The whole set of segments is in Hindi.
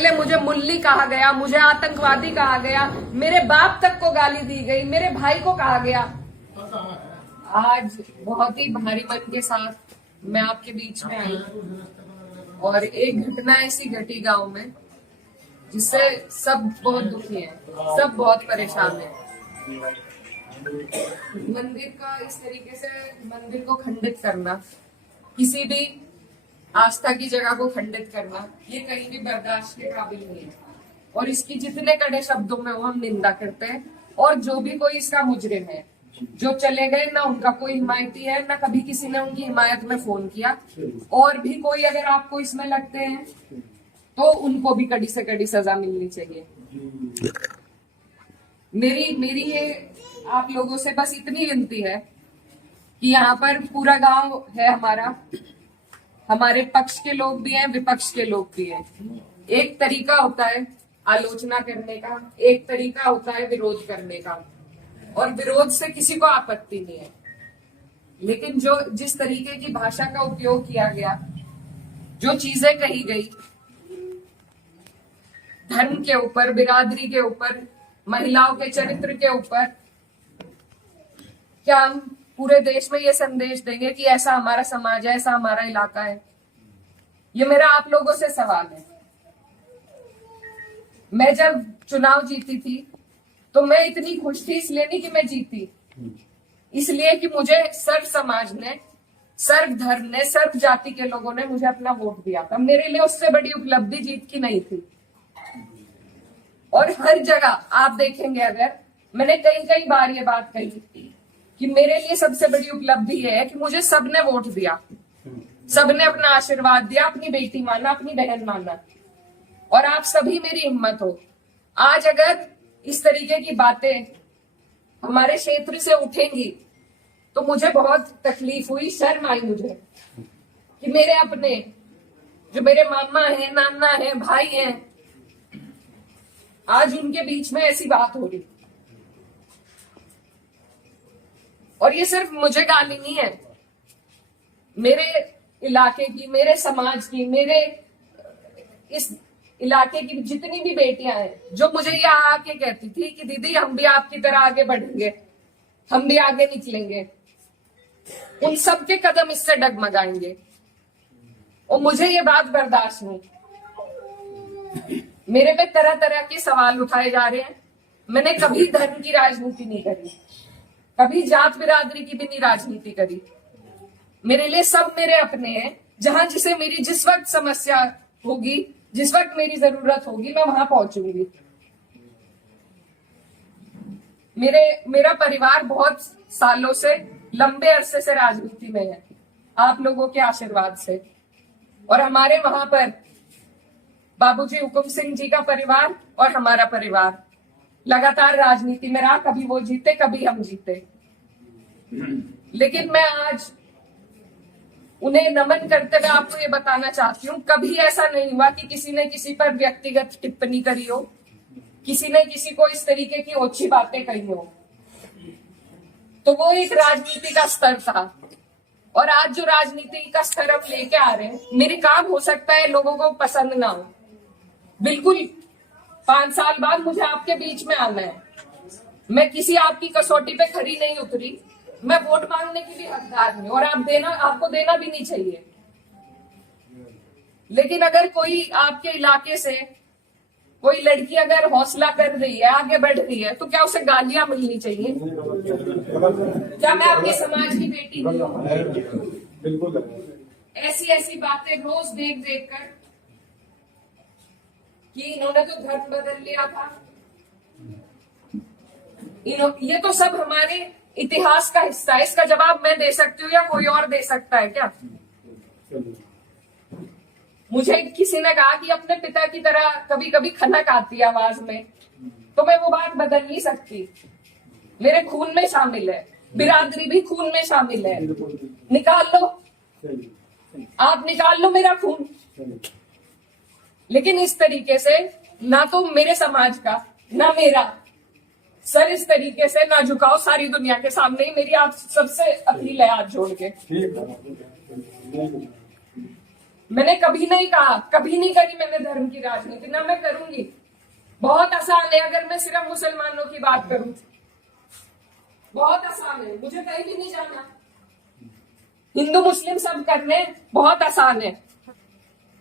पहले मुझे मुल्ली कहा गया, मुझे आतंकवादी कहा गया, मेरे बाप तक को गाली दी गई, मेरे भाई को कहा गया। आज बहुत ही भारी मन के साथ मैं आपके बीच में आई और एक घटना ऐसी घटी गांव में जिससे सब बहुत दुखी हैं, सब बहुत परेशान हैं। मंदिर का इस तरीके से मंदिर को खंडित करना, किसी भी आस्था की जगह को खंडित करना, ये कहीं भी बर्दाश्त के काबिल नहीं है और इसकी जितने कड़े शब्दों में वो हम निंदा करते हैं। और जो भी कोई इसका मुजरिम है, जो चले गए, ना उनका कोई हिमायती है, ना कभी किसी ने उनकी हिमायत में फोन किया। और भी कोई अगर आपको इसमें लगते हैं तो उनको भी कड़ी से कड़ी सजा मिलनी चाहिए। मेरी ये आप लोगों से बस इतनी विनती है कि यहाँ पर पूरा गांव है हमारा, हमारे पक्ष के लोग भी हैं, विपक्ष के लोग भी हैं। एक तरीका होता है आलोचना करने का, एक तरीका होता है विरोध करने का, और विरोध से किसी को आपत्ति नहीं है। लेकिन जिस तरीके की भाषा का उपयोग किया गया, जो चीजें कही गई धर्म के ऊपर, बिरादरी के ऊपर, महिलाओं के चरित्र के ऊपर, क्या हम पूरे देश में ये संदेश देंगे कि ऐसा हमारा समाज है, ऐसा हमारा इलाका है? ये मेरा आप लोगों से सवाल है। मैं जब चुनाव जीती थी तो मैं इतनी खुश थी, इसलिए नहीं कि मैं जीती, इसलिए कि मुझे सर्व समाज ने, सर्व धर्म ने, सर्व जाति के लोगों ने मुझे अपना वोट दिया था। मेरे लिए उससे बड़ी उपलब्धि जीत की नहीं थी। और हर जगह आप देखेंगे, अगर मैंने कई बार ये बात कही कि मेरे लिए सबसे बड़ी उपलब्धि ये है कि मुझे सबने वोट दिया, सबने अपना आशीर्वाद दिया, अपनी बेटी माना, अपनी बहन माना, और आप सभी मेरी हिम्मत हो। आज अगर इस तरीके की बातें हमारे क्षेत्र से उठेंगी तो मुझे बहुत तकलीफ हुई, शर्म आई मुझे कि मेरे अपने, जो मेरे मामा हैं, नाना हैं, भाई हैं, आज उनके बीच में ऐसी बात हो रही। और ये सिर्फ मुझे गाली नहीं है, मेरे इलाके की, मेरे समाज की, मेरे इस इलाके की जितनी भी बेटियां हैं, जो मुझे ये आके कहती थी कि दीदी हम भी आपकी तरह आगे बढ़ेंगे, हम भी आगे निकलेंगे, उन सब के कदम इससे डगमगाएंगे। और मुझे ये बात बर्दाश्त नहीं। मेरे पे तरह तरह के सवाल उठाए जा रहे हैं। मैंने कभी धर्म की राजनीति नहीं करी, कभी जात बिरादरी की भी नहीं राजनीति करी। मेरे लिए सब मेरे अपने हैं। जहां जिसे मेरी जिस वक्त समस्या होगी, जिस वक्त मेरी जरूरत होगी, मैं वहां पहुंचूंगी। मेरा परिवार बहुत सालों से, लंबे अरसे से राजनीति में है, आप लोगों के आशीर्वाद से। और हमारे वहां पर बाबूजी हुकुम सिंह जी का परिवार और हमारा परिवार लगातार राजनीति में रहा। कभी वो जीते, कभी हम जीते। लेकिन मैं आज उन्हें नमन करते हुए आपको ये बताना चाहती हूँ, कभी ऐसा नहीं हुआ कि किसी ने किसी पर व्यक्तिगत टिप्पणी करी हो, किसी ने किसी को इस तरीके की ओछी बातें कही हो। तो वो एक राजनीति का स्तर था। और आज जो राजनीति का स्तर हम लेके आ रहे हैं, मेरे काम हो सकता है लोगों को पसंद ना हो, बिल्कुल 5 साल बाद मुझे आपके बीच में आना है। मैं किसी आपकी कसौटी पे खरी नहीं उतरी, मैं वोट मांगने की भी हकदार हूं, और आपको देना भी नहीं चाहिए। लेकिन अगर कोई आपके इलाके से कोई लड़की अगर हौसला कर रही है, आगे बढ़ रही है, तो क्या उसे गालियां मिलनी चाहिए? क्या मैं आपके समाज की बेटी नहीं हूं? ऐसी बातें रोज देख कर कि इन्होंने तो धर्म बदल लिया था, ये तो सब हमारे इतिहास का हिस्सा है। इसका जवाब मैं दे सकती हूँ या कोई और दे सकता है क्या? मुझे किसी ने कहा कि अपने पिता की तरह कभी कभी खनक आती है आवाज में, तो मैं वो बात बदल नहीं सकती। मेरे खून में शामिल है, बिरादरी भी खून में शामिल है। निकाल लो, आप निकाल लो मेरा खून। लेकिन इस तरीके से ना तो मेरे समाज का, ना मेरा सर इस तरीके से ना झुकाओ सारी दुनिया के सामने ही। मेरी आप सबसे अपील है हाथ जोड़ के, मैंने कभी नहीं कहा, कभी नहीं करी मैंने धर्म की राजनीति, ना मैं करूंगी। बहुत आसान है अगर मैं सिर्फ मुसलमानों की बात करूं, बहुत आसान है, मुझे कहीं भी नहीं जाना। हिंदू मुस्लिम सब करने बहुत आसान है,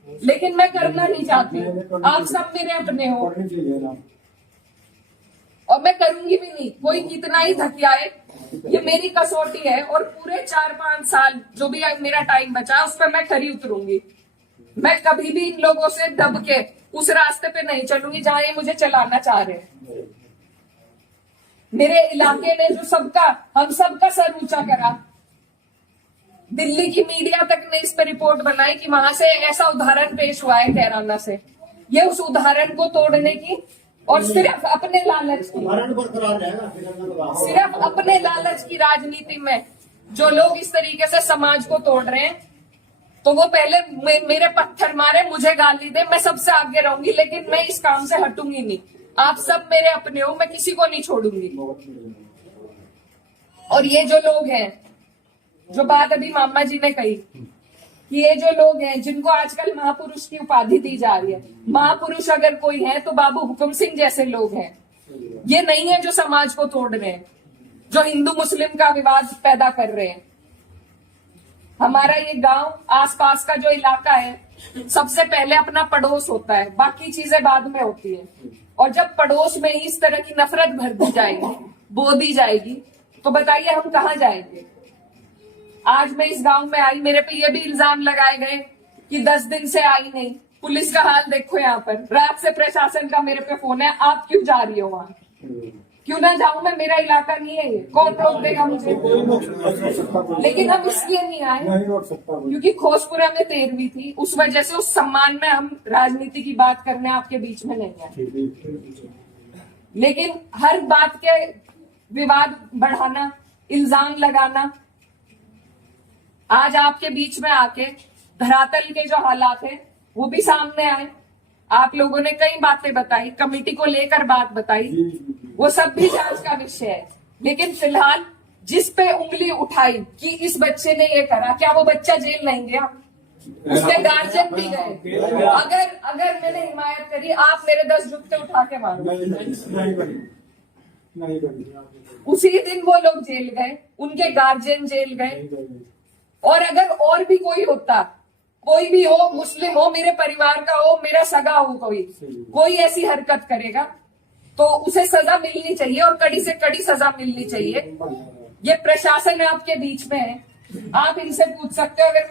लेकिन मैं करना नहीं चाहती। आप सब मेरे अपने हो और मैं करूंगी भी नहीं। कोई कितना ही धकियाए, ये मेरी कसौटी है और पूरे 4-5 साल जो भी मेरा टाइम बचा उस पर मैं खरी उतरूंगी। मैं कभी भी इन लोगों से दब के उस रास्ते पे नहीं चलूंगी जहां ये मुझे चलाना चाह रहे हैं। मेरे इलाके ने जो हम सबका सर ऊंचा करा, दिल्ली की मीडिया तक ने इस पर रिपोर्ट बनाई कि वहां से ऐसा उदाहरण पेश हुआ है कैराना से। ये उस उदाहरण को तोड़ने की और सिर्फ अपने लालच की, सिर्फ अपने लालच की राजनीति में जो लोग इस तरीके से समाज को तोड़ रहे हैं, तो वो पहले मेरे पत्थर मारे, मुझे गाली दे, मैं सबसे आगे रहूंगी, लेकिन मैं इस काम से हटूंगी नहीं। आप सब मेरे अपने हो, मैं किसी को नहीं छोड़ूंगी। और ये जो लोग हैं, जो बात अभी मामा जी ने कही कि ये जो लोग हैं जिनको आजकल महापुरुष की उपाधि दी जा रही है, महापुरुष अगर कोई है तो बाबू हुकुम सिंह जैसे लोग हैं। ये नहीं है जो समाज को तोड़ रहे हैं, जो हिंदू मुस्लिम का विवाद पैदा कर रहे हैं। हमारा ये गांव, आसपास का जो इलाका है, सबसे पहले अपना पड़ोस होता है, बाकी चीजें बाद में होती है। और जब पड़ोस में इस तरह की नफरत भर दी जाएगी, बो दी जाएगी, तो बताइए हम कहाँ जाएंगे। आज मैं इस गांव में आई, मेरे पे ये भी इल्जाम लगाए गए कि 10 दिन से आई नहीं। पुलिस का हाल देखो यहाँ पर, रात से प्रशासन का मेरे पे फोन है, आप क्यों जा रही हो वहां? क्यों ना जाऊं मैं, मेरा इलाका नहीं है ये, कौन रोक देगा मुझे? लेकिन हम इसलिए नहीं आए क्योंकि खोसपुरा में 13वीं थी, उस वजह से उस सम्मान में हम राजनीति की बात करने आपके बीच में नहीं आए। लेकिन हर बात के विवाद बढ़ाना, इल्जाम लगाना, आज आपके बीच में आके धरातल के जो हालात है वो भी सामने आए। आप लोगों ने कई बातें बताई, कमेटी को लेकर बात बताई, वो सब भी जांच का विषय है। लेकिन फिलहाल जिस पे उंगली उठाई कि इस बच्चे ने ये करा, क्या वो बच्चा जेल नहीं गया? उसके गार्जियन भी गए। अगर मैंने हिमायत करी, आप मेरे 10 जुत्ते उठा के मारो। उसी दिन वो लोग जेल गए, उनके गार्जियन जेल गए। और अगर और भी कोई होता, कोई भी हो, मुस्लिम हो, मेरे परिवार का हो, मेरा सगा हो, कोई ऐसी हरकत करेगा तो उसे सजा मिलनी चाहिए और कड़ी से कड़ी सजा मिलनी चाहिए। ये प्रशासन आपके बीच में है, आप इनसे पूछ सकते हो। अगर